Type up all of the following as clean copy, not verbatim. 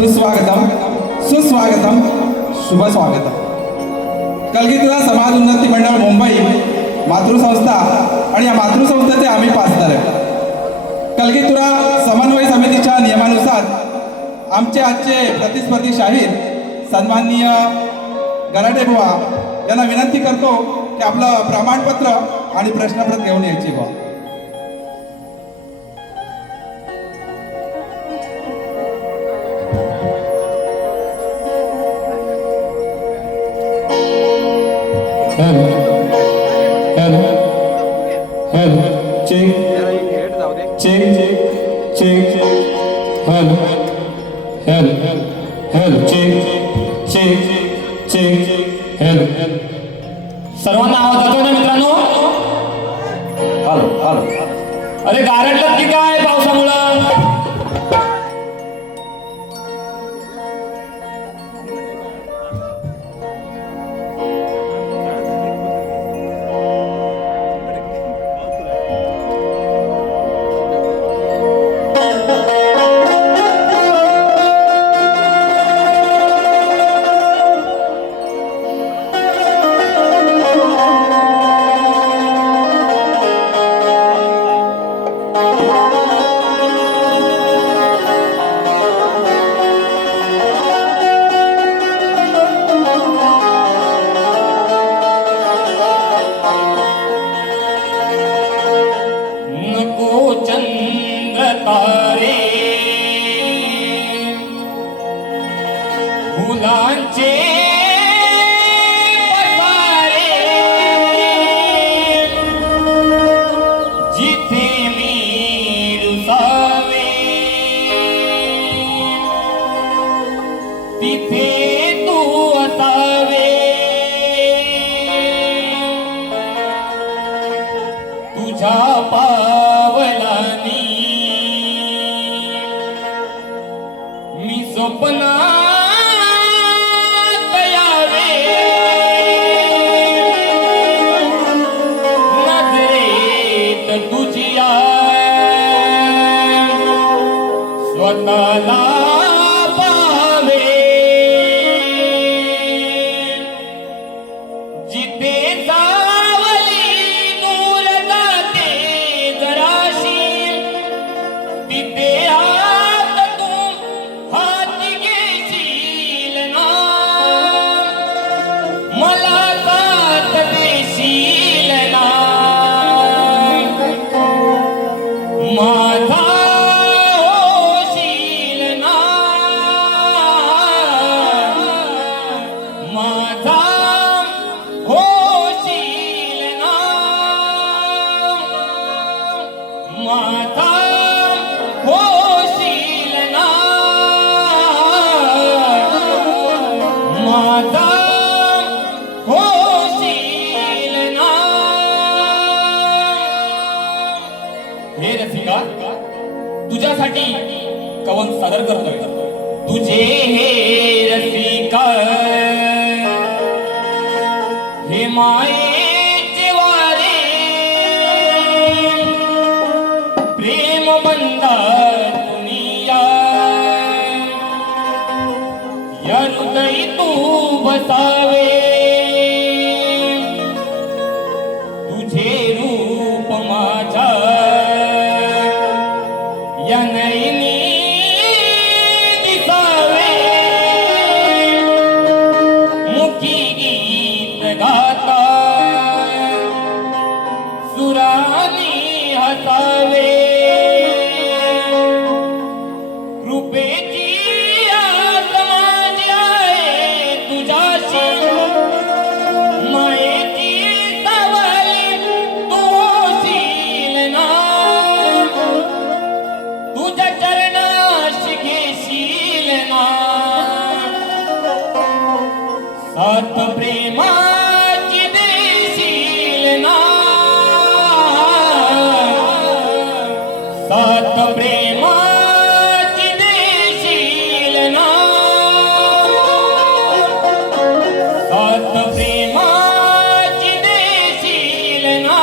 सुस्वागतम सुस्वागतम शुभ स्वागतम. कलगीतुरा समाज उन्नती मंडळ मुंबई मातृसंस्था आणि या मातृसंस्थेचे आम्ही पाचदार आहे. कलगीतुरा समन्वय समितीच्या नियमानुसार आमचे आजचे प्रतिस्पर्धी शाहीर सन्माननीय गराटे बुवा यांना विनंती करतो की आपलं प्रमाणपत्र आणि प्रश्नपत्र घेऊन यायची बुवा. सर्वांना आवाज जातोय ना मित्रांनो? Hello hello. अरे गारटलं की काय पावसामुळं? फुलांचे पसारे जिथे मी रुसावे तिथे तू असावे. तुझ्या पावलानी मी स्वप्नात यावे. नजरेत तुझ्या स्वतःला पावे. जिथे सावली दूर जाते जराशी तिथे तुझ्यासाठी कवन सादर करतोय. तुझे हे रसिका हे मायेचे वारे प्रेम बंधा दुनिया या हृदय तू बसावे. तुझे रूप माझा या नैनी दिसावे. मुखी गीत गाता सुरानी हसावे. कृपेची आस माझी आहे तुझ्याशी मायेची सवय तू होशील ना. तुझ्या चरणाशी घेशील ना सात प्रेमाची देशील ना. सात प्रेमाची देशील ना. सात प्रेमाची देशील ना.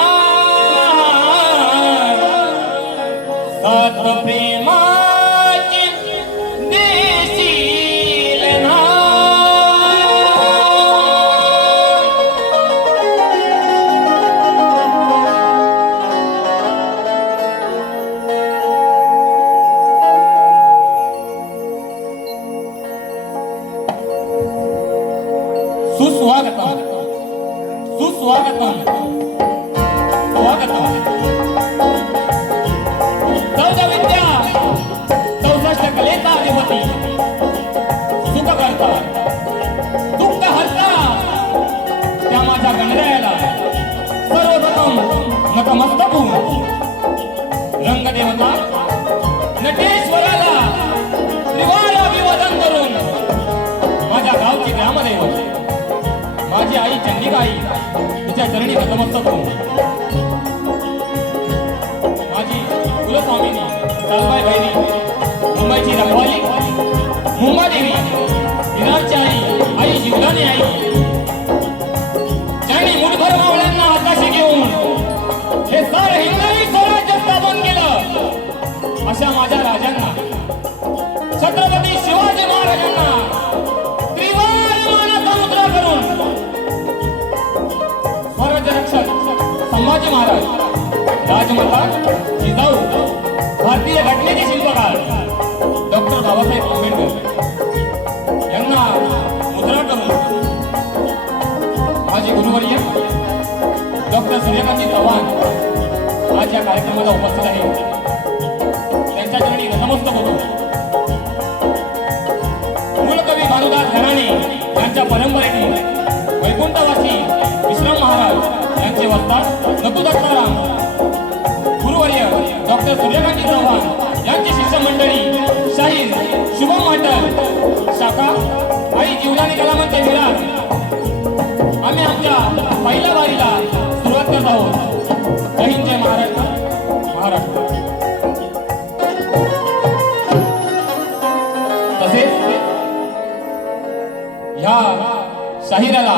सात प्रेमाची देशील ना. सुस्वागतम स्वागतम. चौदा विद्या 64 कलेचा अधिपती सुख करता दुःख हरता त्या माझ्या गणरायाला सर्वप्रथम नतमस्तक होऊन रंगदेवता नटेश्वराला त्रिवार अभिवादन करून माझ्या गावची ग्रामदेवत माझी आई चंडिकाई तिच्या चरणी नतमस्तक होऊन माझी कुलस्वामिनी सालबाई बहिणी मुंबईची रखवाली मुंबादेवी विराटची आई जीवदानी आई ज्यांनी मुठभर मावळ्यांना हाताशी घेऊन हे सार हिंदवी स्वराज्य स्थापन केलं अशा माझ्या राजांना छत्रपती शिवाजी महाराजांना त्रिवार मानाचा मुद्रा करून स्वराज्य रक्षक संभाजी महाराज राजमाता जिजाऊ भारतीय घटनेचे शिल्पकार डॉक्टर बाबासाहेब आंबेडकर यांना मुद्रा करून माझे गुरुवर्य डॉक्टर सूर्यकांत चव्हाण आज या कार्यक्रमाला उपस्थित आहेत. त्यांच्या चरणी नतमस्तक होतो. मूलकवी भानुदास घराणे यांच्या परंपरेने वैकुंठवासी विश्राम महाराज यांचे वक्ता नकू दत्ताराम गुरुवर्य डॉक्टर सूर्यकांत चव्हाण यांची शिष्यमंडळी शाहीर शुभम माटल शाखा आई जीवदानी कलामंच विरार आम्ही आमच्या पहिल्या वारीला सुरुवात करत आहोत. जय हिंद जय महाराष्ट्र महाराष्ट्र. तसेच ह्या शाहिराला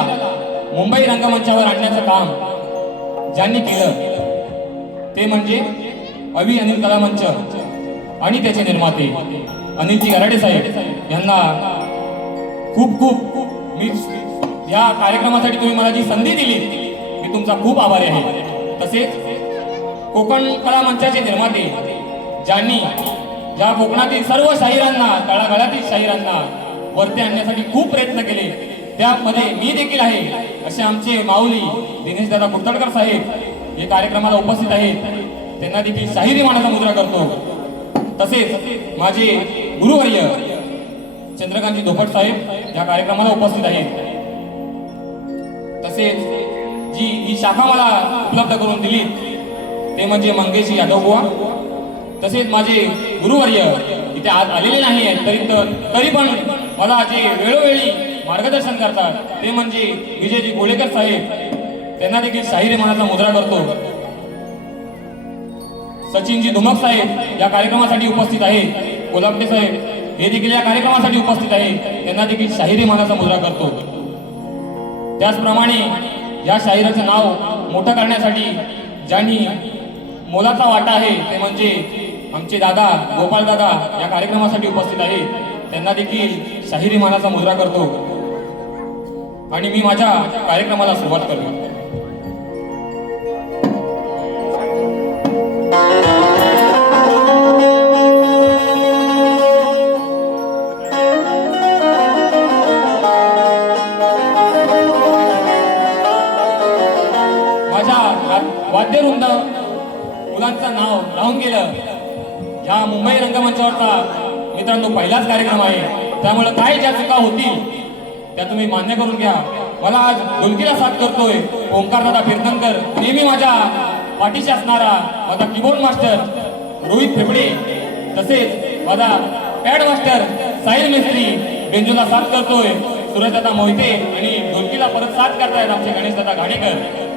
मुंबई रंगमंचावर आणण्याचं काम ज्यांनी केलं ते म्हणजे अवी अनिल कला मंच आणि त्याचे निर्माते अनिलजी गराडे साहेब यांना खूप खूप मी या कार्यक्रमासाठी तुम्ही मला जी संधी दिली मी तुमचा खूप आभारी आहे. तसेच कोकण कला मंचाचे निर्माते ज्यांनी या कोकणातील सर्व शाहिरांना तळागाळातील शाहिरांना वरती आणण्यासाठी खूप प्रयत्न केले त्यामध्ये मी देखील आहे असे आमचे माऊली दिनेश दादा कुर्तडकर साहेब हे कार्यक्रमाला उपस्थित आहेत. त्यांना देखील शाहिरी मानाचा मुद्रा करतो. तसेच माझे गुरुवर्य चंद्रकांतजी धोपट साहेब या कार्यक्रमाला उपस्थित आहेत. तसेच जी ही शाखा मला उपलब्ध करून दिली ते म्हणजे मंगेश यादव बुवा. तसेच माझे गुरुवर्य इथे आज आलेले नाही आहेत तरी पण मला जे वेळोवेळी मार्गदर्शन करतात ते म्हणजे विजयजी गोळेकर साहेब त्यांना देखील शाहिरी मानाचा मुद्रा करतो. सचिनजी धुमक साहेब या कार्यक्रमासाठी उपस्थित आहेत. कोल्हापटे साहेब हे देखील या कार्यक्रमासाठी उपस्थित आहेत. त्यांना देखील शाहिरी मानाचा मुद्रा करतो. त्याचप्रमाणे या शाहिराचं नाव मोठं करण्यासाठी ज्यांनी मोलाचा वाटा आहे ते म्हणजे आमचे दादा गोपाल दादा या कार्यक्रमासाठी उपस्थित आहेत. त्यांना देखील शाहिरी मानाचा मुद्रा करतो आणि मी माझ्या कार्यक्रमाला सुरुवात करतो. वाद्यवृंद मुलांचं नाव राहून गेलं. ह्या मुंबई रंगमंचावरचा मित्रांनो पहिलाच कार्यक्रम आहे त्यामुळे काय ज्या चुका होतील त्या तुम्ही मान्य करून घ्या. मला आज ढोलकीला साथ करतोय ओंकार दादा कीर्तनकर नेहमी माझ्या पाठीशी असणारा माझा कीबोर्ड मास्टर रोहित फेफडे. तसेच माझा पॅड मास्टर साहिल मेस्त्री बेंजूला साथ करतोय सूरज दादा मोहिते आणि ढोलकीला परत साथ करतायत आमचे गणेश दादा घाणेकर.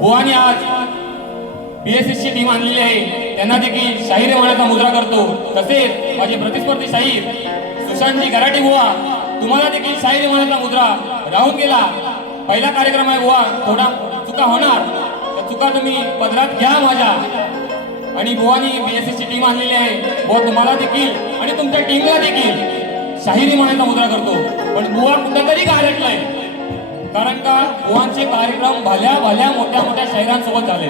बुवानी आज BSS ची टीम आणलेली आहे त्यांना देखील शाहिरी मानाचा मुद्रा करतो. तसेच माझे प्रतिस्पर्धी शाहीर सुशांतजी गराटे बुवा तुम्हाला देखील शाहिरी मानाचा मुद्रा राहून गेला. पहिला कार्यक्रम आहे बुवा थोडा चुका होणार त्या चुका तुम्ही पदरात घ्या माझ्या. आणि बुवानी BSS ची टीम आणलेली आहे बुवा तुम्हाला देखील आणि तुमच्या टीमला देखील शाहिरी मानाचा मुद्रा करतो. पण बुवा कुठेतरी गारटलाय कारण का बुवांचे कार्यक्रम भल्या मोठ्या शाहिरांसोबत झाले.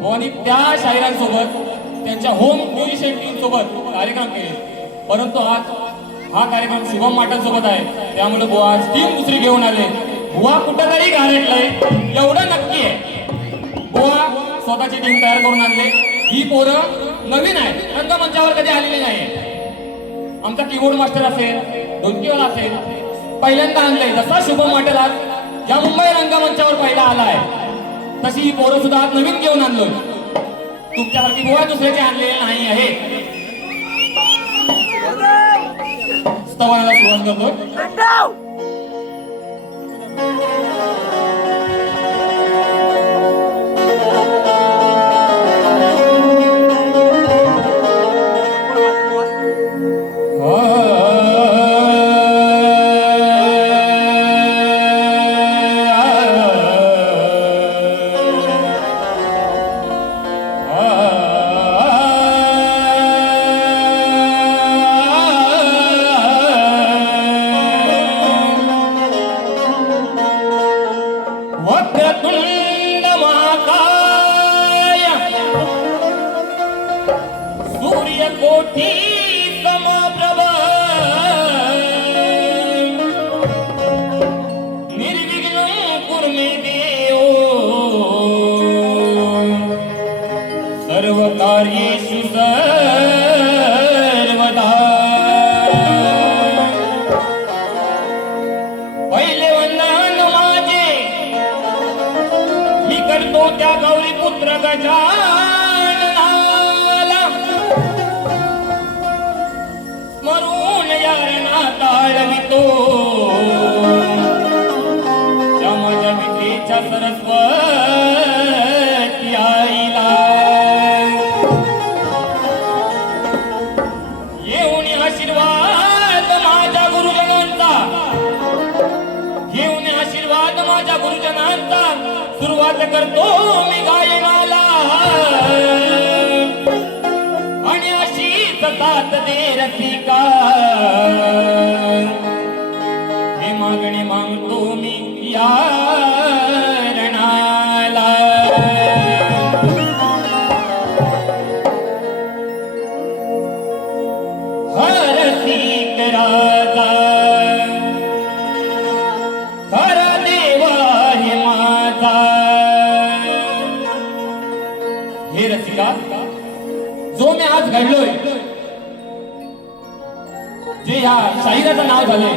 बुवांनी त्या शाहिरांसोबत त्यांच्या होम म्युझिशियन टीम सोबत कार्यक्रम केले. परंतु आज हा कार्यक्रम शुभम माटल सोबत आहे त्यामुळे बुवा आज टीम दुसरी घेऊन आले बुवा कुठंतरी घालटलंय एवढं नक्की आहे. बुवा स्वतःची टीम तयार करून आणले. ही पोरं नवीन आहे, रंगमंचावर कधी आलेली नाही. आमचा कीबोर्ड मास्टर असेल, ढोलकीवाला असेल, पहिल्यांदा आणलंय. जसा शुभम वाटेल आज या मुंबई रंगमंचावर पहिला आलाय, तशी ही पोरं सुद्धा आज नवीन घेऊन आणलोय. तुमच्यासारखी बुवा दुसऱ्याचे आणलेले नाही आहे. स्तवनाला सुरुवात करतोय. वक्रतुंड महाकाय सूर्यकोटी समप्रभ निर्विघ्नं कुरु मे देव सर्वकार्येषु सर्वदा. पहिले वंदन माझे मी करतो त्या गौरी पुत्र गजाननाला. स्मरून यारणा ताळवितो त्या माझ्या विद्येच्या सरस्वती आईला. येऊन आशीर्वाद माझ्या गुरुजनांचा, घेऊन आशीर्वाद माझ्या गुरुजनांचा. सुरुवात करतो मी गायनाला आणि अशीच साथ दे रसिका. हे मागणी मागतो मी या रणाला. हरसिक राजा खरा देवा हे माझा. हे रसिका, जो मी आज घडलोय, जे या शाहिराचं नाव झाले,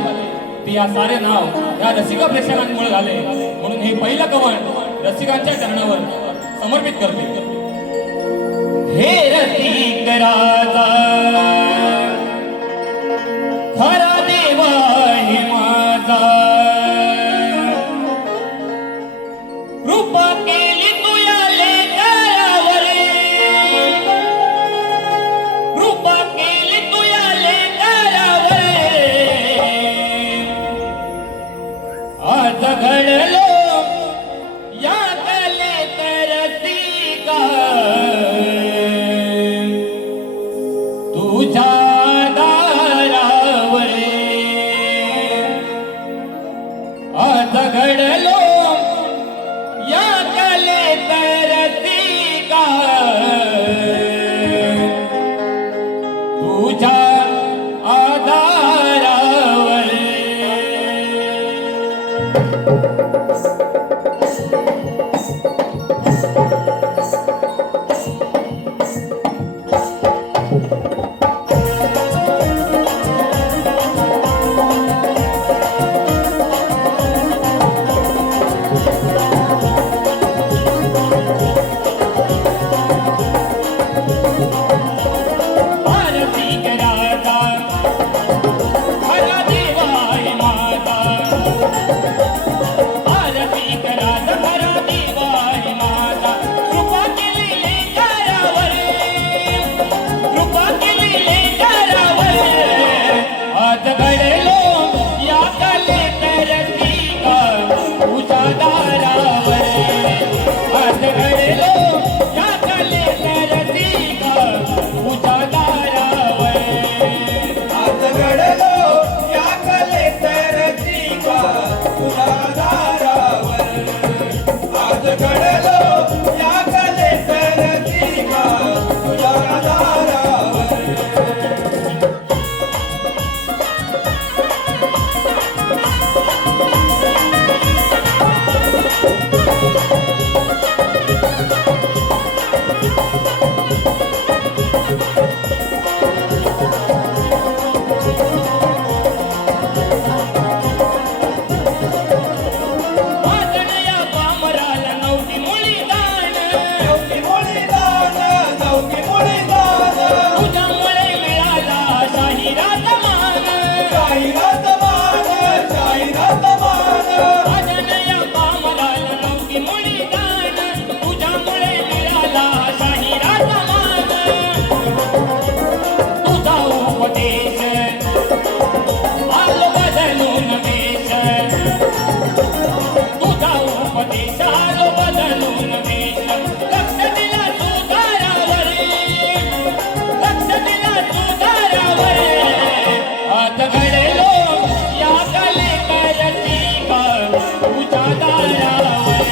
ते या सारे नाव या रसिका प्रेक्षकांमुळे झाले. म्हणून हे पहिलं कवण रसिकांच्या चरणावर समर्पित करते. हे रसिक राजा खरा देवा हे माझा. कृपा केली तुया लेकरावर, कृपा केली तुया लेकरावर. आज घडलो या कलेत रसिका.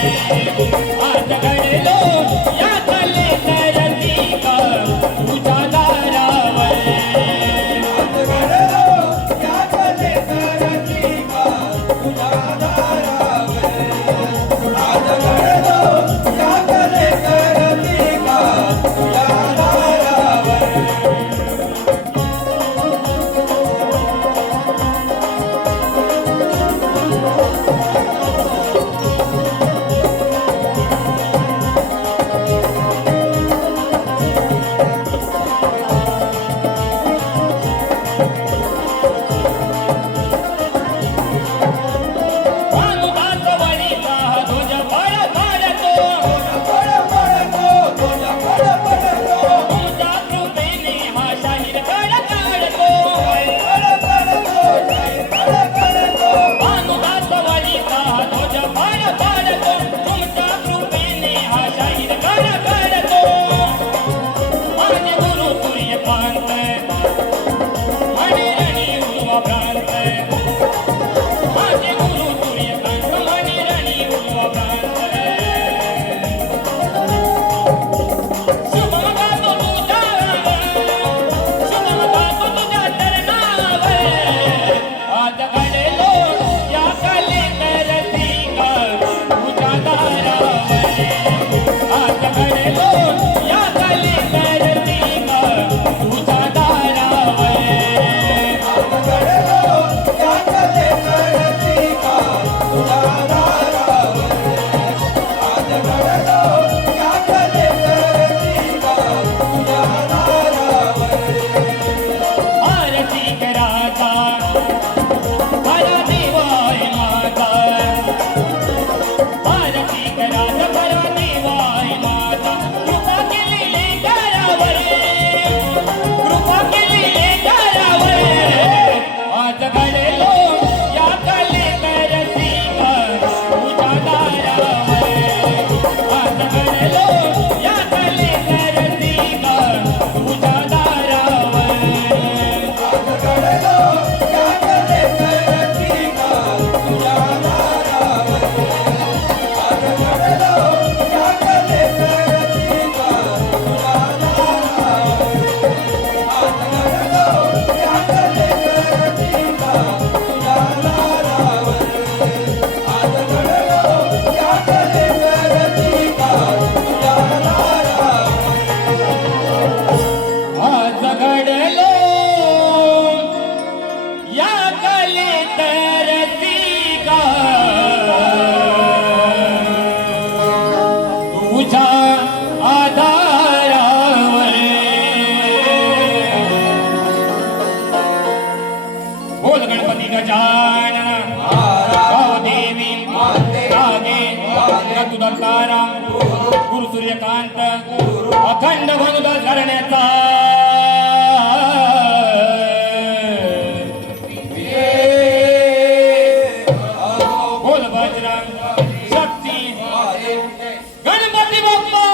आज घडलो या कलेचा रसिक तुझ्या दारावर. आज घडलो या कलेचा रसिक तुझ्या दारावर. आज घडलो या कलेचा रसिक तुझ्या दारावर. अनुदास वळीचा ध्वज फडफडतो. तुमच्या कृपेने हा शाहीर कडकडतो. अनुदास वळीचा ध्वज फडफडतो. तुमच्या कृपेने हा शाहीर कडकडतो. माझे गुरु सूर्यकांत म्हणे रणी उर्वा भ्रांत. माझे गुरु सूर्यकांत म्हणे रणी उर्वा भ्रांत. शुभम गातो तुझ्या शुभम गातो तुझ्या चरणावर. आज घडलो या कलेचा रसिक तुझ्या दारावर. आज घडलो या कलेचा रसिक तुझ्या दारावर. आज घडलो या कलेचा रसिक तुझ्या दारावर. आज घडलो या कलेचा रसिक तुझ्या दारावर. आरती कराचा खरा देवाय माझा. आरती कराचा खरा देवाय माझा. कृपा केली लेकरावर. कृपा केली लेकरावर. आज घडलो या कलेचा रसिक तुझ्या दारावर. आज घडलो या कलेचा रसिक तुझ्या दारावर. आज घडलो या कलेचा रसिक तुझ्या दारावर. आज घडलो या कलेचा रसिक तुझ्या दारावर. आज घडलो या कलेचा रसिक तुझ्या दारावर. आज घडलो या कलेचा रसिक तुझ्या दारावर. आज घडलो या कलेचा रसिक तुझ्या आधारावर. बोल गणपती गजानन देवी रागे रतु दत्ताराम गुरु सूर्यकांत अखंड भानुदास घराण्याचा बोल बजरंग शक्ती गणपती बाप्पा.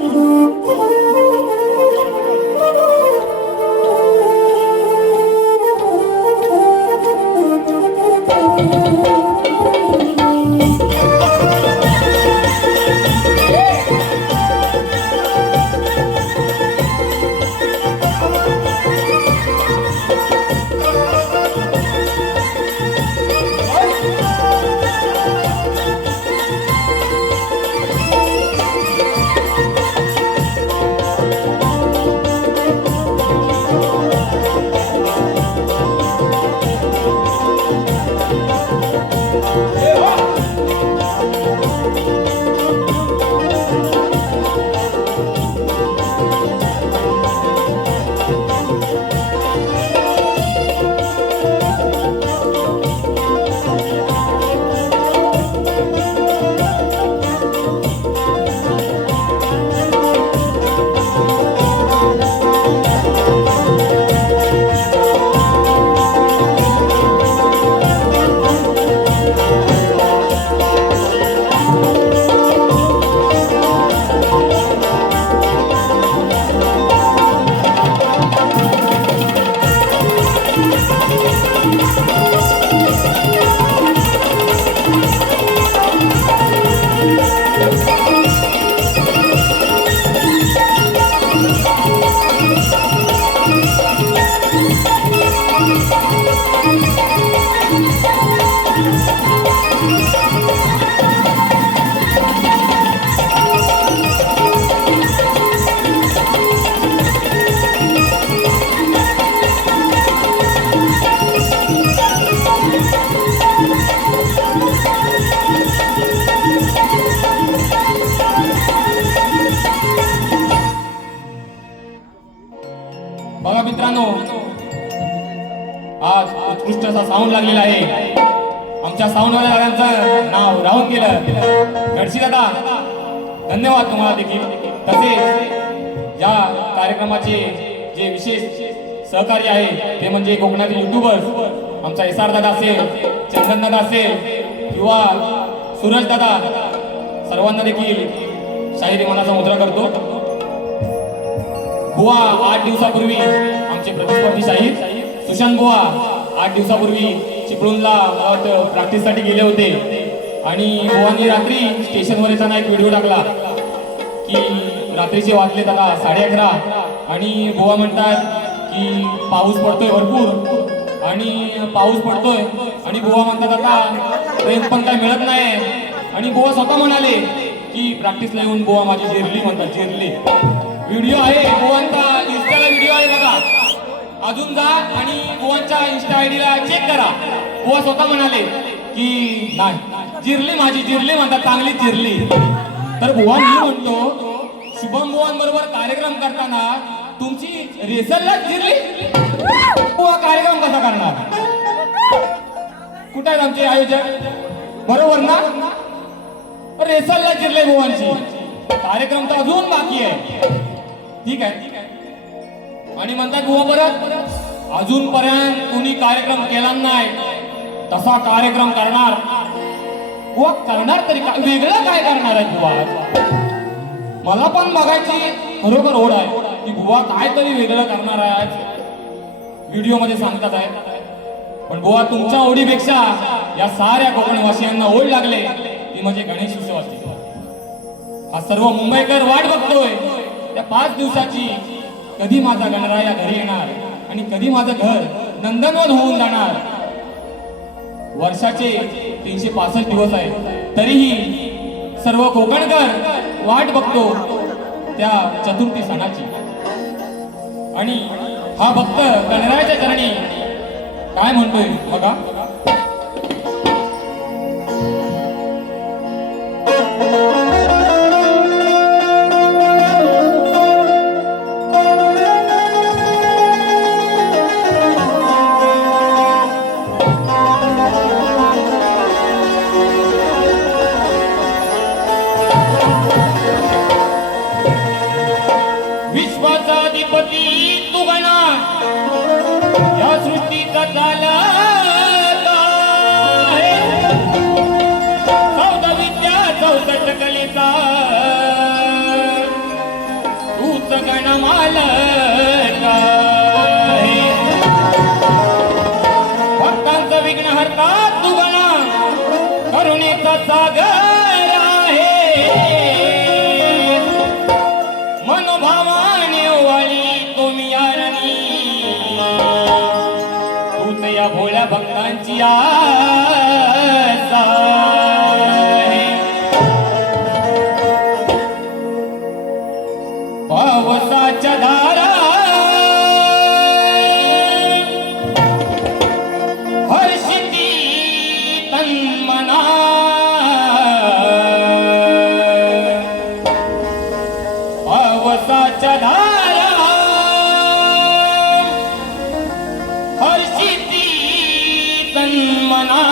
Thank you. बघा मित्रांनो, आज उत्कृष्ट असा साऊंड लागलेला आहे. आमच्या साऊंडवाल्या दादांचं नाव राहून गेलं. गडशी दादा, धन्यवाद तुम्हाला देखील. तसेच या कार्यक्रमाचे जे विशेष सहकार्य आहे ते म्हणजे कोकणातील युट्यूबर्स, आमचा एसआर दादा असेल, चंदन दादा असेल किंवा सूरज दादा, सर्वांना देखील शाहिरी मनाचा मुद्रा करतो. बुवा 8 दिवसापूर्वी आमचे प्रतिस्पर्धी शाहीर सुशांत बुवा 8 दिवसापूर्वी चिपळूणला प्रॅक्टिससाठी गेले होते आणि बुवांनी रात्री स्टेशनवर येताना एक व्हिडिओ टाकला की रात्रीचे वाजले त्याला 11:30 आणि बुवा म्हणतात की पाऊस पडतोय भरपूर आणि पाऊस पडतोय आणि बुवा म्हणतात आता ट्रेन पण काय मिळत नाही आणि बुवा स्वतः म्हणाले की प्रॅक्टिसला येऊन बुवा माझी जिरली म्हणतात, जिरली. व्हिडिओ आहे बुवांचा, इंस्टाला व्हिडिओ आहे बघा, अजून जा आणि बुवांच्या इंस्टा आयडीला चेक करा. बुवा स्वतः म्हणाले की नाही जिरली माझी, जिरली म्हणतात, चांगली जिरली. तर बुवा मी म्हणतो शुभम बुवांबरोबर कार्यक्रम करताना तुमची रेसलला जिरली, बुवा कार्यक्रम कसा करणार? कुठे आहेत आमचे आयोजक? बरोबर ना? रेसलला जिरले बुवांची, कार्यक्रम तर अजून बाकी आहे. ठीक आहे. आणि म्हणतात बुवा परत अजूनपर्यंत कुणी कार्यक्रम केला नाही, तसा कार्यक्रम करणार. बुवा करणार तरी काय, वेगळं काय करणार आहे बुवा? मला पण बघायची खरोखर ओढ आहे की बुवा काय तरी वेगळं करणार आहे व्हिडिओ मध्ये सांगतात आहे. पण बुवा तुमच्या ओढीपेक्षा या साऱ्या कोकणवासियांना ओढ लागले ती म्हणजे गणेश उत्सवाची. हा सर्व मुंबईकर वाट बघतोय त्या 5 दिवसाची, कधी माझा गणराया घरी येणार आणि कधी माझं घर नंदनवन होऊन जाणार. वर्षाचे 365 दिवस आहे, तरीही सर्व कोकणकर वाट बघतो त्या चतुर्थी सणाची. आणि हा भक्त गणरायाच्या चरणी काय म्हणतोय बघा. विश्वाचा अधिपती तू गणा, या सृष्टीचा चालक आहे. 14 विद्या 64 कलेचा तूच गण मालक आहे. भक्तांचं विघ्न हरता तू गणा, करुणेचा सागर आहे. मनोभावाने ओवाळी तुम्ही यारणी, तूच या भोळ्या भक्तांची आस आहे. पावसाच्या धारा हर्षिती तन्मना, पावसाच्या धारा हर्षिती तन्मना.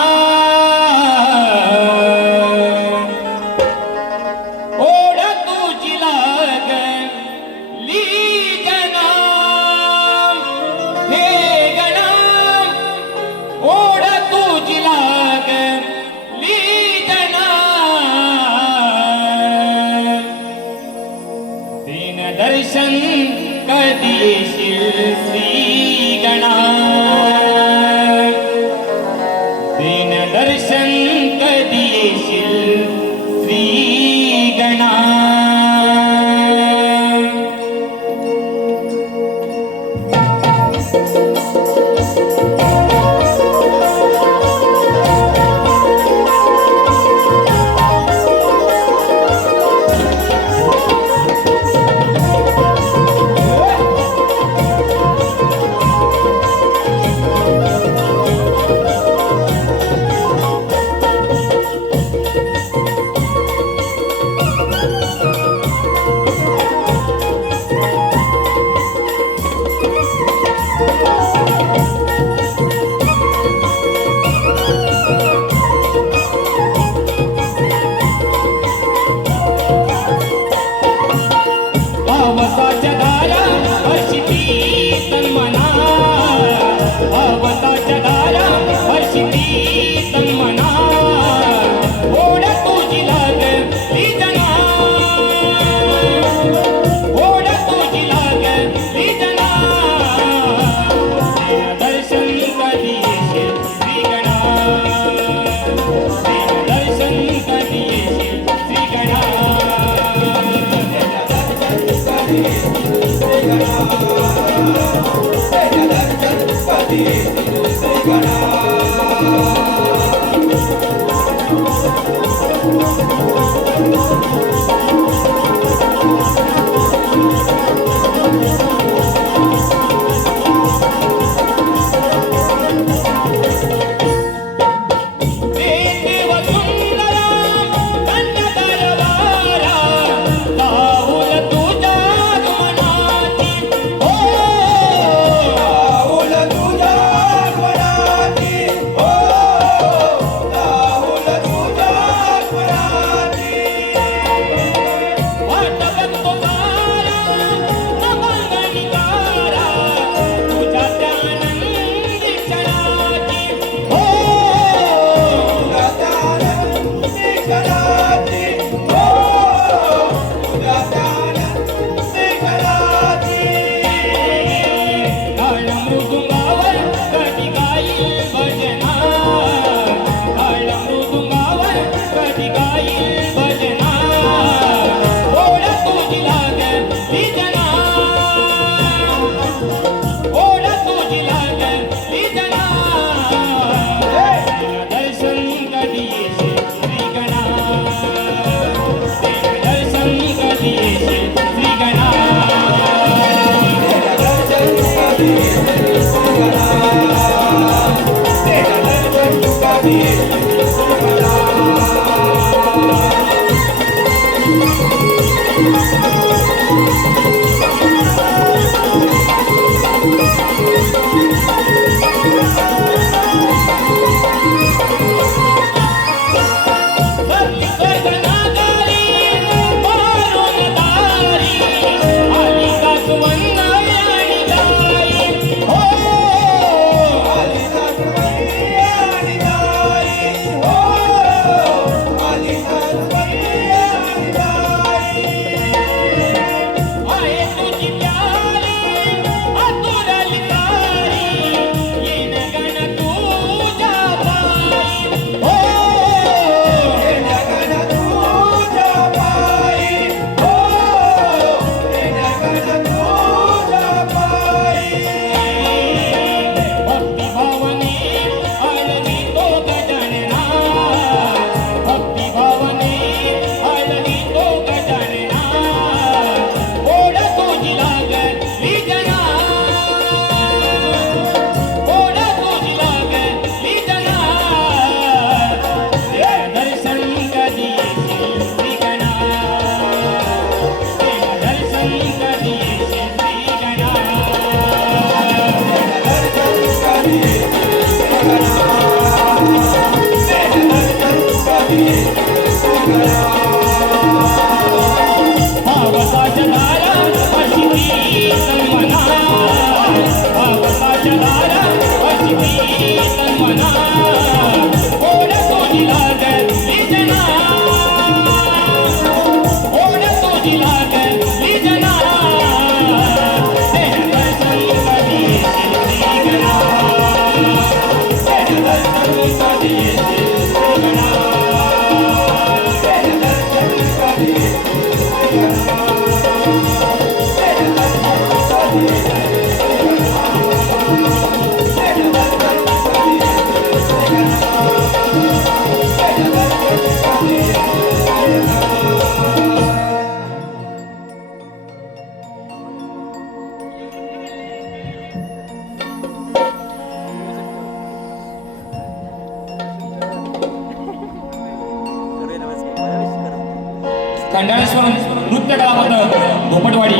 खंडाळेश्वर नृत्य कला पथक धोपटवाडी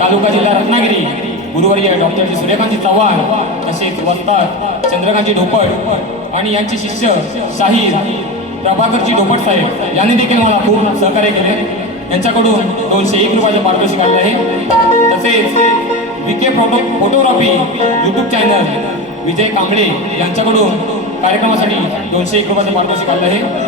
तालुका जिल्हा रत्नागिरी गुरुवर्य डॉक्टर सूर्यकांतजी चव्हाण तसेच वस्ताद चंद्रकांतजी ढोपट आणि यांचे शिष्य शाहीर प्रभाकरजी ढोपट साहेब यांनी देखील मला खूप सहकार्य केले. यांच्याकडून 201 रुपयाचे पारितोषिक आले आहे. तसेच विके फोटोग्राफी यूट्यूब चॅनल विजय कांबळे यांच्याकडून कार्यक्रमासाठी 201 रुपयाचे पारितोषिक आले आहे.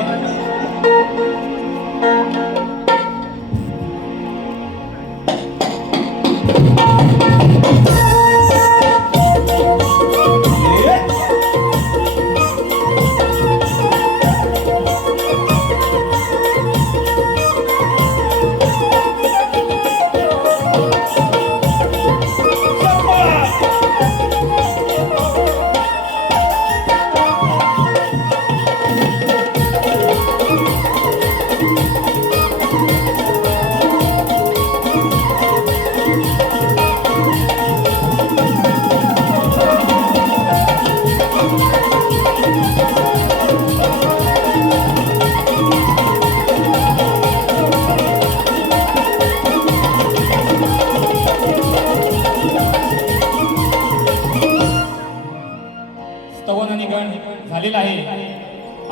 झालेला आहे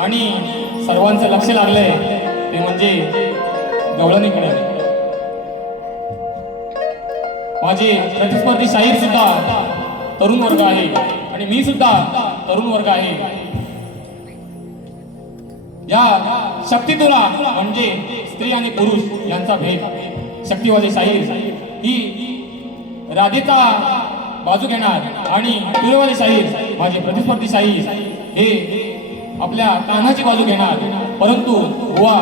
आणि सर्वांचं लक्ष लागलंय ते म्हणजे गवळणीकडे. माझे प्रतिस्पर्धी शाहीर सुद्धा तरुण वर्ग आहे आणि मी सुद्धा तरुण वर्ग आहे. या शक्तितुला म्हणजे स्त्री आणि पुरुष यांचा भेद. शक्तिवादी शाहीर ही राधेचा बाजू घेणार आणि तुरेवादी शाहीर माझे प्रतिस्पर्धी शाहीर हे आपल्या कान्हाची बाजू घेणार. परंतु बुवा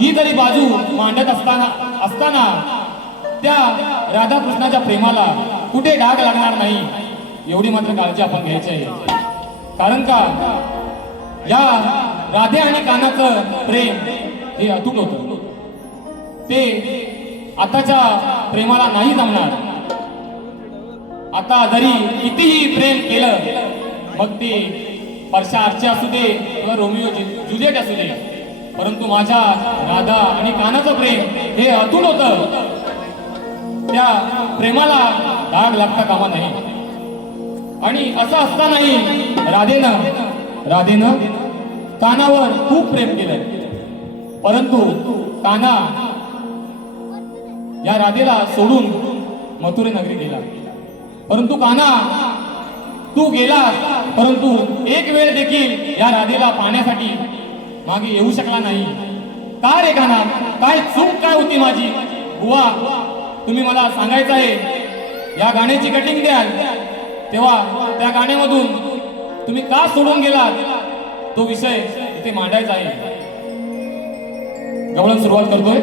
ही जरी बाजू मांडत असताना त्या राधाकृष्णाच्या प्रेमाला कुठे डाग लागणार नाही एवढी मात्र काळजी आपण घ्यायची आहे. कारण का या राधे आणि कान्हाचं प्रेम हे अतूट होतं. ते आताच्या प्रेमाला नाही जमणार. आता जरी कितीही प्रेम केलं मग ते परशा अर्चे असू दे किंवा रोमिओ जुलिएट असू दे, परंतु माझ्या राधा आणि कान्हाचं प्रेम हे अतुल होतं त्या प्रेमाला डाग लागता कामा नाही. आणि असं असतानाही राधेनं कानावर खूप प्रेम केलं, परंतु काना या राधेला सोडून मथुरे नगरी गेला. परंतु काना तू गेला, परंतु एक वेळ देखील या राधेला पाहण्यासाठी मागे येऊ शकला नाही. का रे काना, काय चूक काय होती माझी? बुवा तुम्ही मला सांगायचं आहे. या गाण्याची कटिंग द्याल तेव्हा त्या गाण्यामधून तुम्ही का सोडून गेलात तो विषय इथे मांडायचा आहे. गवळण सुरुवात करतोय.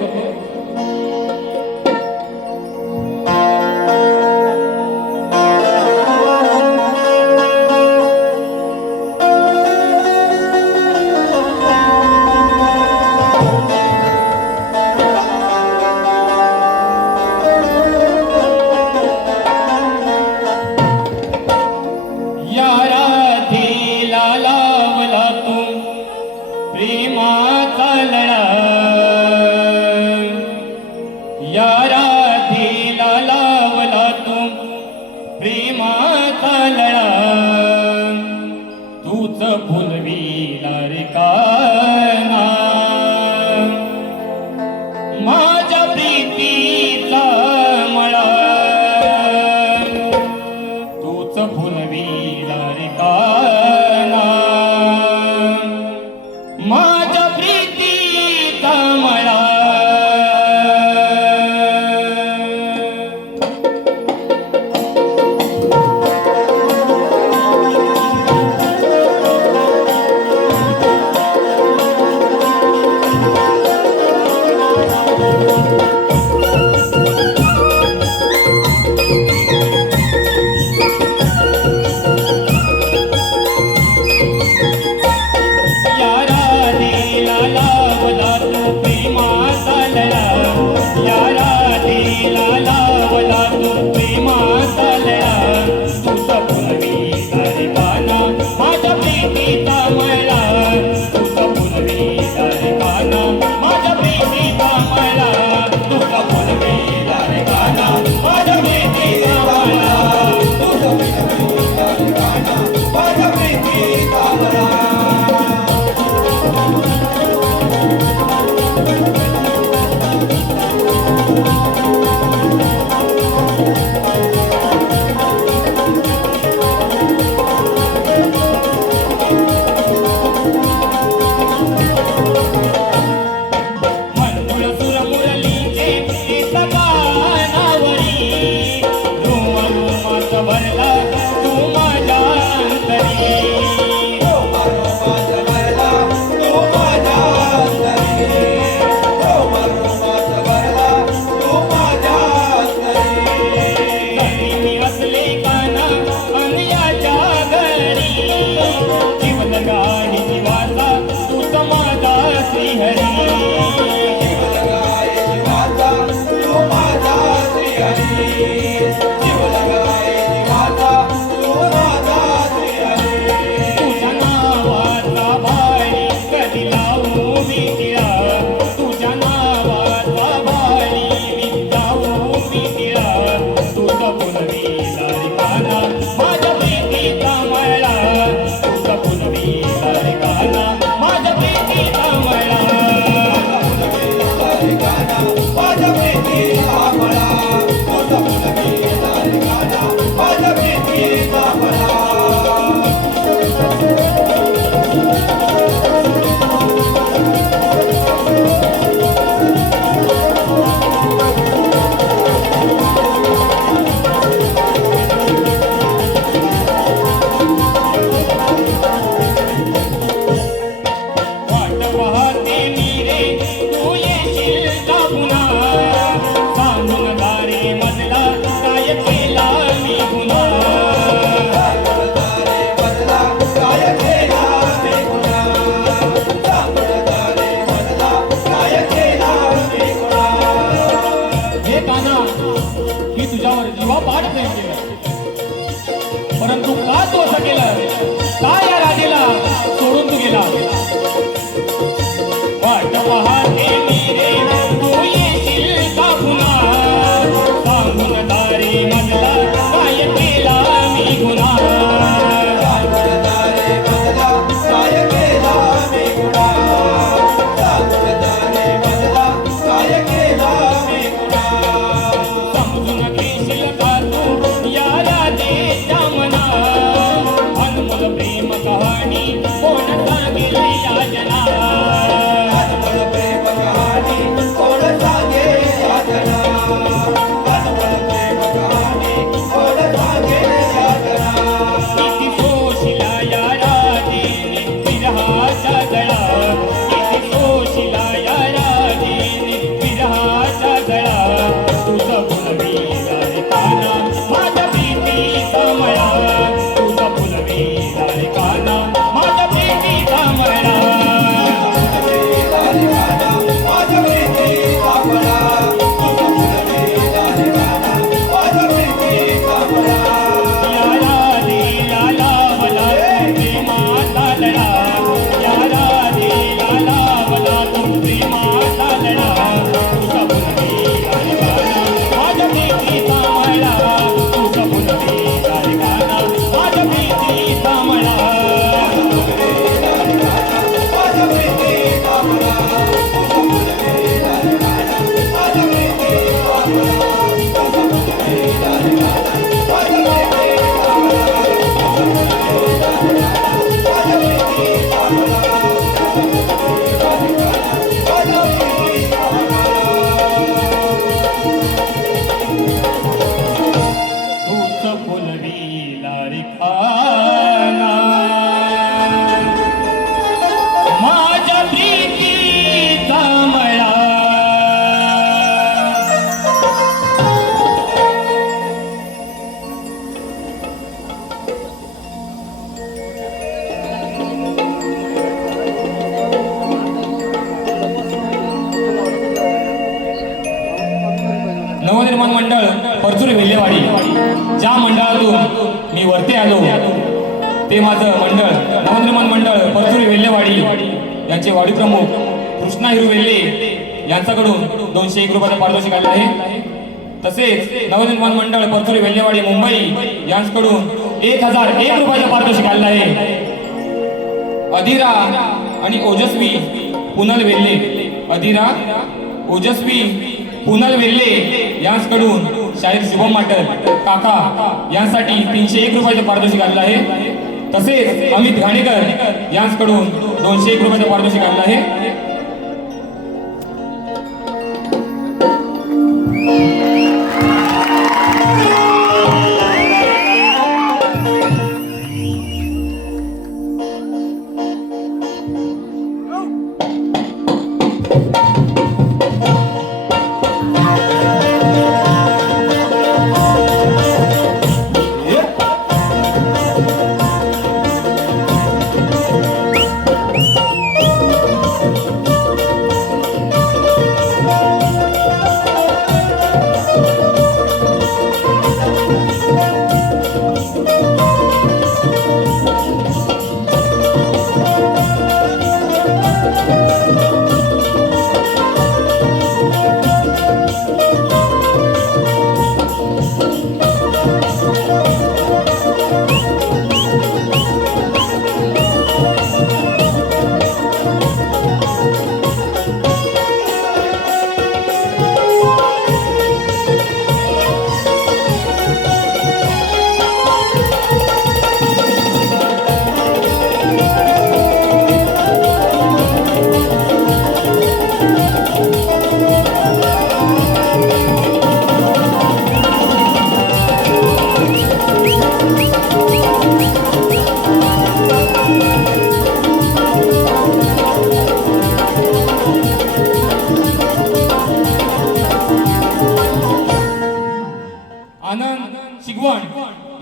परंतु का तू असं केलं? का या राजेला सोडून तू गेला? वाट पाहते मी रे तू येशील नवनिर्माण मंडळ परचुरी वेल्हेवाडी, ज्या मंडळातून मी वरती आलो ते माझं मंडळ नवनिर्माण मंडळ परचुरी वेल्हेवाडी यांचे वाडी प्रमुख कृष्णा हिरू वेल्हे यांच्याकडून 201 रुपयाचं पारितोषिक आले आहे. तसेच नवनिर्माण मंडळ परचुरी वेल्हेवाडी मुंबई यांच्याकडून 1001 रुपयाचं पारितोषिक आलं आहे. अधिरा आणि ओजस्वी पुनल वेल्हे, अधिरा ओजस्वी पुनल वेल्हे यांच्याकडून शाहीर शुभम माटर काका यांसाठी 301 रुपयाचं पारितोषिक आलेलं आहे. तसेच अमित घाणेकर यांच्याकडून 201 रुपयाचं पारितोषिक आलेलं आहे.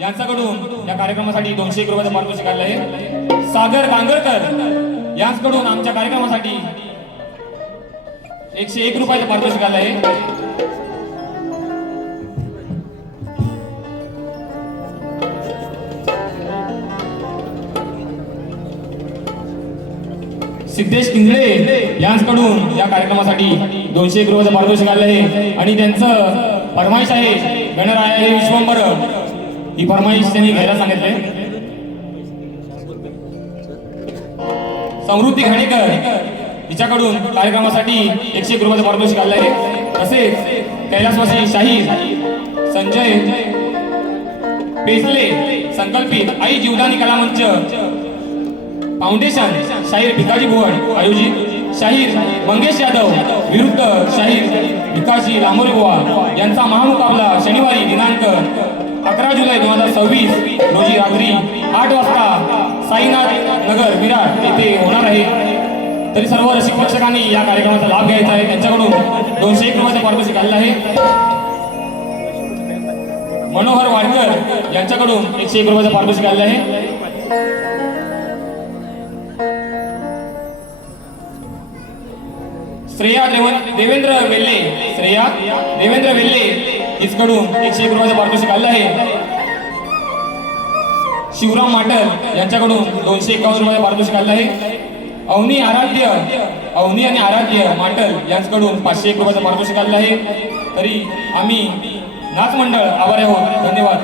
यांच्याकडून या कार्यक्रमासाठी 201 रुपयाचं पारितोषिक आलं आहे. सागर गांगरकर यांच्याकडून आमच्या कार्यक्रमासाठी 101 रुपयाचं पारितोषिक आलं आहे. सिद्धेश किंजळे यांच्याकडून या कार्यक्रमासाठी 201 रुपयाचं पारितोषिक आलं आहे आणि त्यांचं फरमाईश आहे गणराया हे विश्वंभर, ही फरमाईश त्यांनी घ्यायला सांगितले. समृद्धी घाणेकर हिच्याकडून कार्यक्रमासाठी 101 रुपयाचं पारितोषिक आलं आहे. तसेच कैलासवासी शाहीर संजय पेसले संकल्पित आई जीवदानी कलामंच फाउंडेशन शाहीर भिकाजी भुवन आयोजित शाहीर मंगेश यादव विरुद्ध शाहीर भिकाजी लांबोरे बुवा यांचा महामुकाबला शनिवारी दिनांक 11 जुलै 2026 रोजी रात्री 8 वाजता साईनाथ नगर विराट येथे होणार आहे. तरी सर्व रसिक प्रेक्षकांनी या कार्यक्रमाचा लाभ घ्यायचा आहे. त्यांच्याकडून 201 रुपयाचं पारितोषिक आलेलं आहे. मनोहर वाडकर यांच्याकडून 101 रुपयाचं पारितोषिक आलेलं आहे. देवेंद्र वेल्ले हिचकडून 101 रुपयाचं पारितोषिक आलं आहे. शिवराम माटल यांच्याकडून 251 रुपये पारितोषिक आलं आहे. अवनी आणि आराध्य माटल यांच्याकडून 501 रुपयाचं पारितोषिक आलं आहे. तरी आम्ही नाच मंडळ आभारी आहोत. धन्यवाद.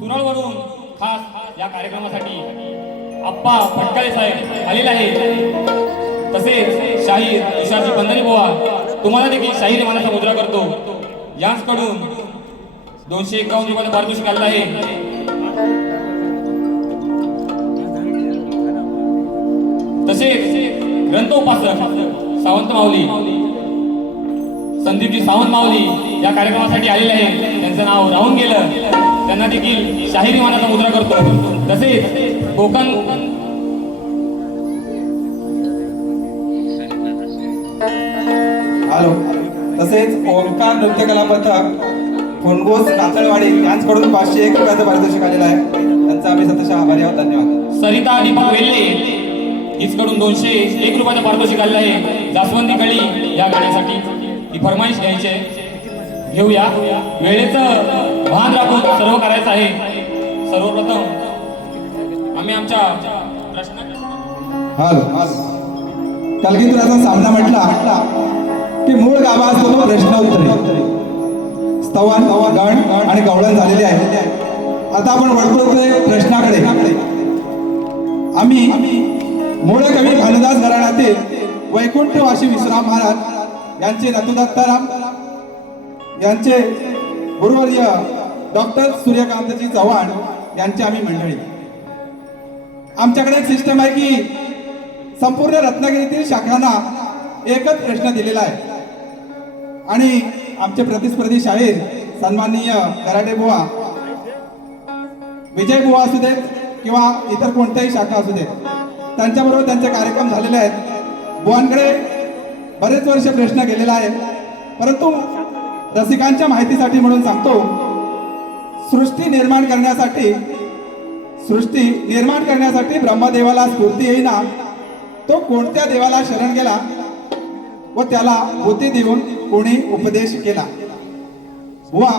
तुरळवरून खास या कार्यक्रमासाठी आप्पा फटकाळे साहेब आलेले आहेत. तसेच शाहीर तुषारजी बंधारे बुवा तुम्हाला देखील शाहीर मानाचा मुद्रा करतो. यांचकडून 251 रुपयाचं पारितोषिक आलेलं आहे. तसेच ग्रंथोपासक सावंत माऊली संदीपजी सावंत माऊली या कार्यक्रमासाठी आलेले आहेत. त्यांचं नाव राहून गेलं. त्यांना देखील शाहिरी मानाचा मुद्रा करतो. तसेच कोकण तसेच ओंकार नृत्य कला पथक फोनगोस कातळवाडी यांच्याकडून 501 रुपयाचं पारितोषिक आलेलं आहे. त्यांचा आम्ही सतत आभारी आहोत. धन्यवाद. सरिता दीपक वेल्ले हिचकडून 201 रुपयाचं पारितोषिक आलेलं आहे. जास्वंदी कळी या गाण्यासाठी ही फरमाईश घ्यायची आहे. घेऊया. वेळेचं भान राखून सर्व करायचं आहे. सर्वप्रथम आम्ही आमच्या प्रश्न कलगीतुराचा सामना म्हटला की मूळ गाभा असतो तो प्रश्न उत्तरे स्तवन गण आणि गवळण झालेले आहे. आता आपण वळतो ते प्रश्नाकडे. आम्ही मूळ कवी भानुदास घराण्यातील वैकुंठवासी विश्राम महाराज यांचे नतुदत्ताराम यांचे गुरुवर्य डॉक्टर सूर्यकांतजी चव्हाण यांची आम्ही मंडळी. आमच्याकडे एक सिस्टम आहे की संपूर्ण रत्नागिरीतील शाखांना एकच प्रश्न दिलेला आहे आणि आमचे प्रतिस्पर्धी शाहीर सन्माननीय कराटे बुवा विजय बुवा असू देत किंवा इतर कोणत्याही शाखा असू देत त्यांच्याबरोबर त्यांचे कार्यक्रम झालेले आहेत. बुवांकडे बरेच वर्ष प्रश्न गेलेला आहे. परंतु रसिकांच्या माहितीसाठी म्हणून सांगतो, सृष्टी निर्माण करण्यासाठी ब्रह्मदेवाला स्फूर्ती येईना तो कोणत्या देवाला शरण गेला व त्याला बुद्धी देऊन कोणी उपदेश केला. बुवा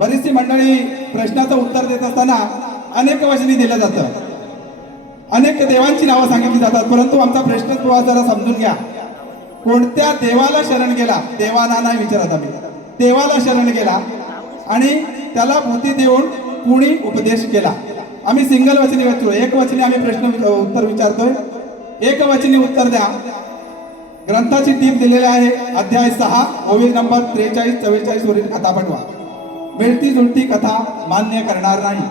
बरीचशी मंडळी प्रश्नाचं उत्तर देत असताना अनेक वचनी दिलं जातं, अनेक देवांची नावं सांगितली जातात. परंतु आमचा प्रश्न बुवा जरा समजून घ्या. कोणत्या देवाला शरण गेला? देवाना नाही विचारत आम्ही. देवाला शरण गेला आणि त्याला बुद्धी देऊन कुणी उपदेश केला. आम्ही सिंगल वचनी विचारतो. एक वचनी आम्ही प्रश्न उत्तर विचारतोय. एक वचनी उत्तर द्या. ग्रंथाची टीप दिलेली आहे. अध्याय 6 ओवी नंबर 43-44 वरील कथा पाठवा. मिळती जुळती कथा मान्य करणार नाही.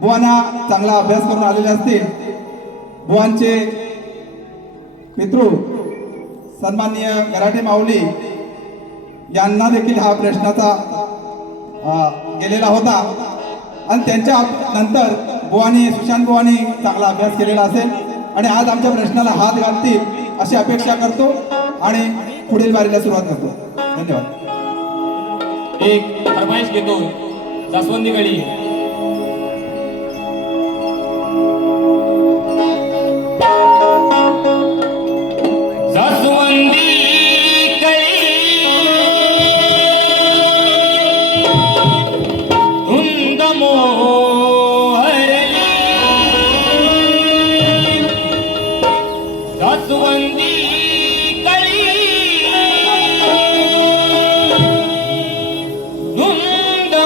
बुवांना चांगला अभ्यास करून आलेले असतील. बुवांचे पितृ सन्माननीय कराटे माऊली यांना देखील हा प्रश्नाचा गेलेला होता आणि त्यांच्या नंतर बुवानी सुशांत बुवानी चांगला अभ्यास केलेला असेल आणि आज आमच्या प्रश्नाला हात घालतील अशी अपेक्षा करतो आणि पुढील वारीला सुरुवात करतो. धन्यवाद. एक फरमाईश घेतो. जास्वंदी गळी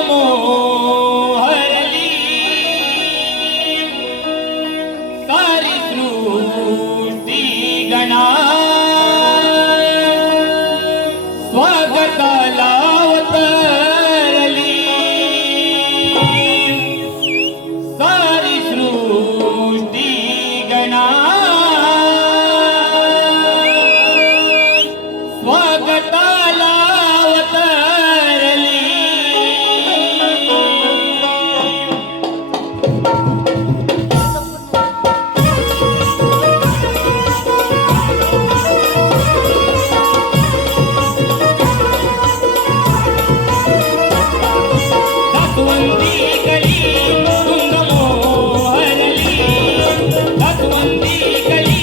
मोह गणा स्वागताला अवतरली सारी सृष्टी गणा स्वागताला अवतरली. दासवंदी कली तुंग मोहरली दासवंदी कली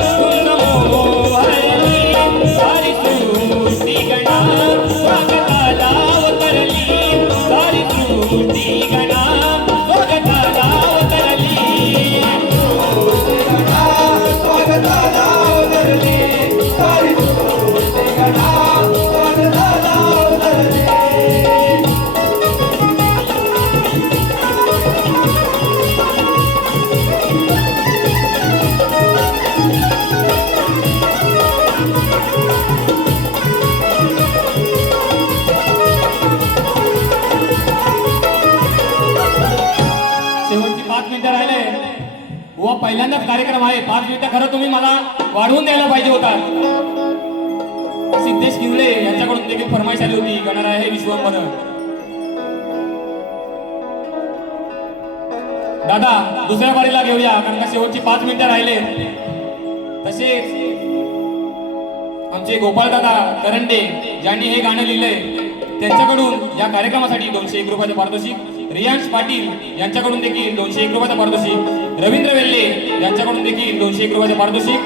तुंग मोहरली सारी सृष्टी गणा स्वागताला अवतरली सारी सृष्टी गणा स्वागताला अवतरली. स्वागताला अवतरली सारी सृष्टी गणा स्वागताला अवतरली. शेवटची 5 मिनिटं राहिले व पहिल्यांदाच कार्यक्रम आहे. 5 मिनिटं खरं तुम्ही मला वाढवून द्यायला पाहिजे होता. सिद्धेश किवळे यांच्याकडून देखील फरमाईश आली होती गणराय हे विश्वंभर. दादा दुसऱ्या बारीला घेऊया कारण का शेवटची 5 मिनिटं राहिले. तसेच आमचे गोपाळ दादा करंडे ज्यांनी हे गाणं लिहिलंय त्यांच्याकडून या कार्यक्रमासाठी 201 रुपयाचं पारितोषिक. रियांश पाटील यांच्याकडून देखील 201 रुपयाचं पारितोषिक. रवींद्र वेल्ले यांच्याकडून देखील 201 रुपयाचं पारितोषिक.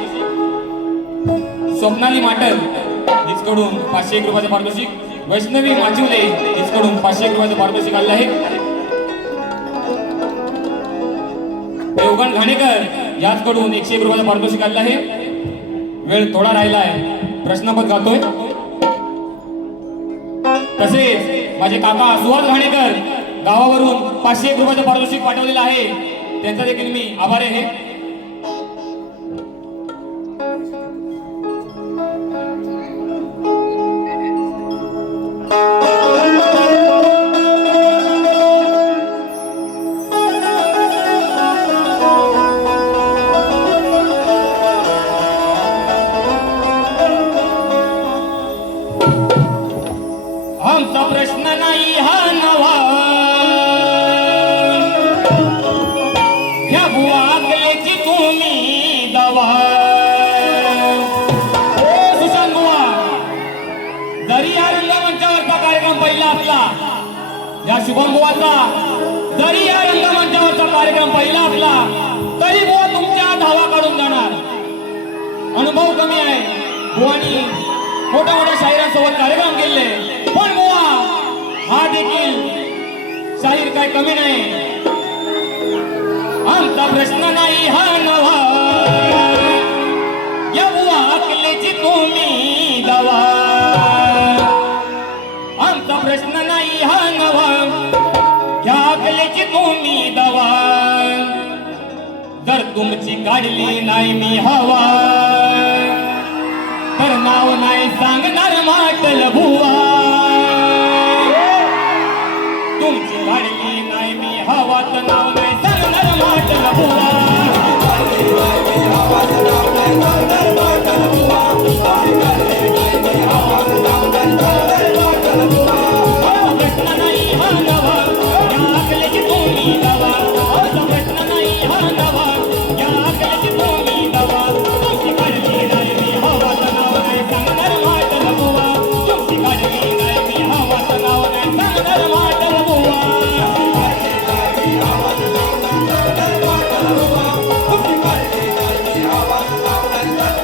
स्वप्नाली माटल हिचकडून 501 रुपयाचं पारितोषिक. वैष्णवी माचिवले हिचकडून 501 रुपयाचं पारितोषिक आलं आहे. देवगण घाणेकर याचकडून 101 रुपयाचं पारितोषिक आलं आहे. वेळ थोडा राहिला आहे. प्रश्नपद गातोय. तसेच माझे काका सुहास घाणेकर गावावरून 501 रुपयाचं पारितोषिक पाठवलेलं आहे. त्यांचा देखील मी आभारी आहे. आमचा प्रश्न नाही हा नवा ह्या बुवा आकलेची तुम्ही दवा. ओ सुशांत बुवा जरी या रंगमंचावरचा कार्यक्रम पहिला असला या शुभम बुवाचा जरी या रंगमंचावरचा कार्यक्रम पहिला असला तरी बुवा तुमच्या धावा काढून जाणार. अनुभव कमी आहे बुवानी मोठ्या मोठ्या शाहिरांसोबत कार्यक्रम केले पण बुवा हा देखील शाहीर काय कमी नाही. आमचा प्रश्न नाही हा नवा या बुवा अकलेची तुम्ही दवा. आमचा प्रश्न नाही हा नवा या अकलेची तुम्ही दवा. जर तुमची काढली नाही मी हवा तर नाव नाही सांगणार माटल बुवा. तुमची काढली नाही मी हवा तर नाव नाही सांगणार माटल बुवा. प्रश्न नाही हा नवा या अकलेची तुम्ही दवा. प्रश्न नाही हा नवा या अकलेची तुम्ही दवा. तुमची काढली नाही मी हवा तर नाव नाही सांगणार माटल बुवा. तुमची काढली नाही मी हवा तर नाव नाही सांगणार माटल बुवा. तुमची काळजी नाही, आवाज लावणार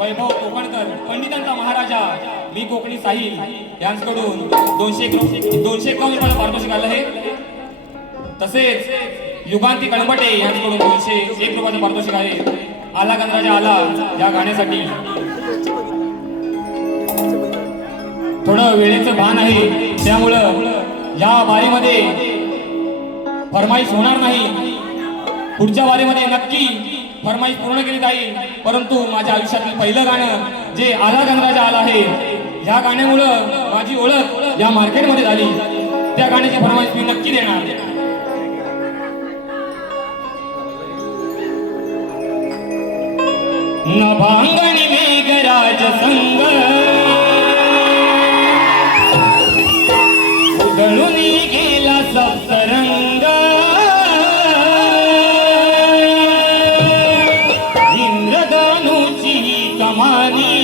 वैभव कोकणकर पंडितांचा महाराजा मी कोकणी साहिल यांच्याकडून 251 रुपयाला पारितोषिक आलं आहे. तसेच युगांती कळंबटे यांच्याकडून 201 रुपयाचं पारितोषिक आहे. आला गणराजा आला या गाण्यासाठी. थोडं वेळेचं भान आहे त्यामुळं या वारीमध्ये फरमाईश होणार नाही. पुढच्या वारीमध्ये नक्की फरमाईश पूर्ण केली जाईल. परंतु माझ्या आयुष्यातील पहिलं गाणं जे आला गणराजा आला आहे या गाण्यामुळं माझी ओळख या मार्केटमध्ये झाली. त्या गाण्याची फरमाईश मी नक्की देणार. नभांगणी मेघराज संग उधळून गेला सप्तरंग. इंद्रधनुची कमानी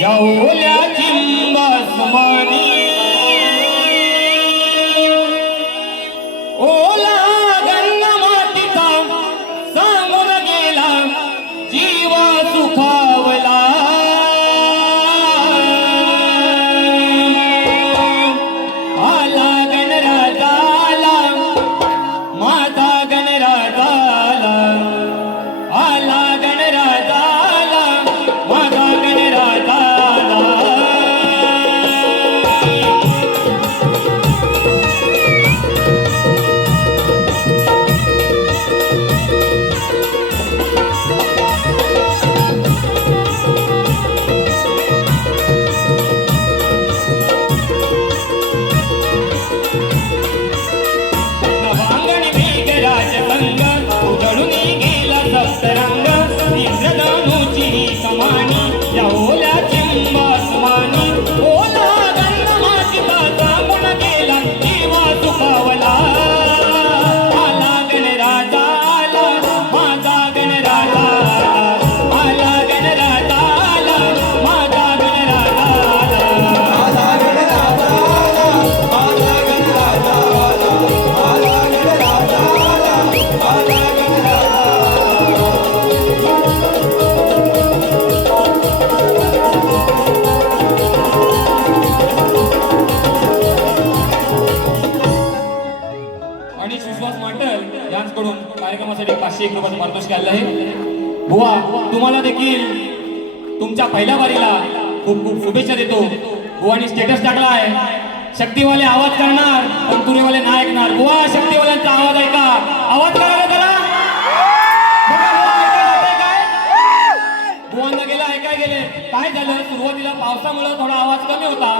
या ओल्या चिंबासमानी. ओला गंगा मातीचा सांगून गेला जीव सुखावला. आला गणराजा आला माझा गणराजा आला. आला गणराजा आला माझा गणराजा आला. नभांगणी मेघराज संग उधळून गेला सप्तरंग. इंद्रधनुची कमानी या ओल्या चिंबासमानी. ओला गंगा मातीचा सांगून गेला जीव सुखावला. आला गणराजा आला माझा गणराजा आला. आला गणराजा आला माझा गणराजा आला. आणि सुश्वास माटल यांच्याकडून कार्यक्रमासाठी 501 रुपयाचं पारितोषिक आलं आहे. बुवा तुम्हाला देखील तुमच्या पहिल्या वारीला खूप खूप शुभेच्छा देतो. बुवानी स्टेटस टाकलाय शक्तीवाले आवाज करणार पण तुरेवाले नाही ऐकणार. बुवा शक्तीवाल्यांचा आवाज ऐका. आवाज करा रे जरा. बघा बुवा ऐकायला जातंय काय? बुवांना गेलं ऐकाय गेले. काय झालं सुरुवातीला पावसामुळे थोडा आवाज कमी होता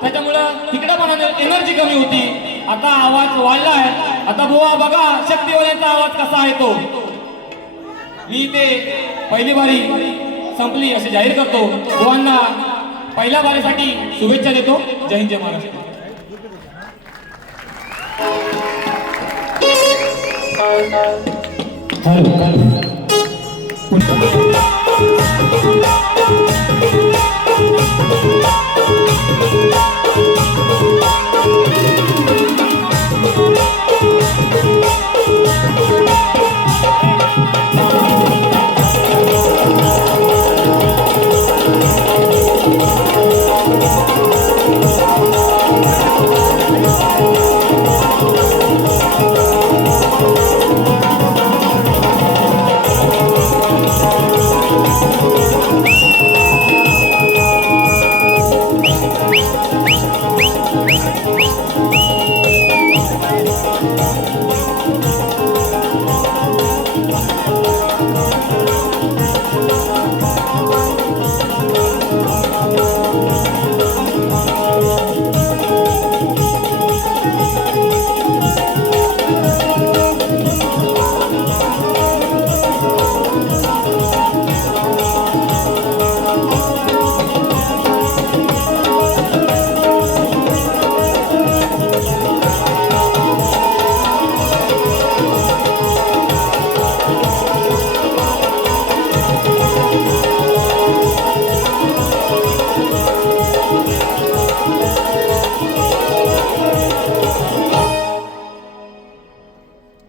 त्याच्यामुळं तिकडे पण एनर्जी कमी होती. आता आवाज वाढलाय. आता बुवा बघा शक्तीवाल्यांचा आवाज कसा आहे तो. मी ते पहिली वारी संपली असे जाहीर करतो. बुवांना पहिल्या वारीसाठी शुभेच्छा देतो. जय हिंद जय महाराष्ट्र. हॅलो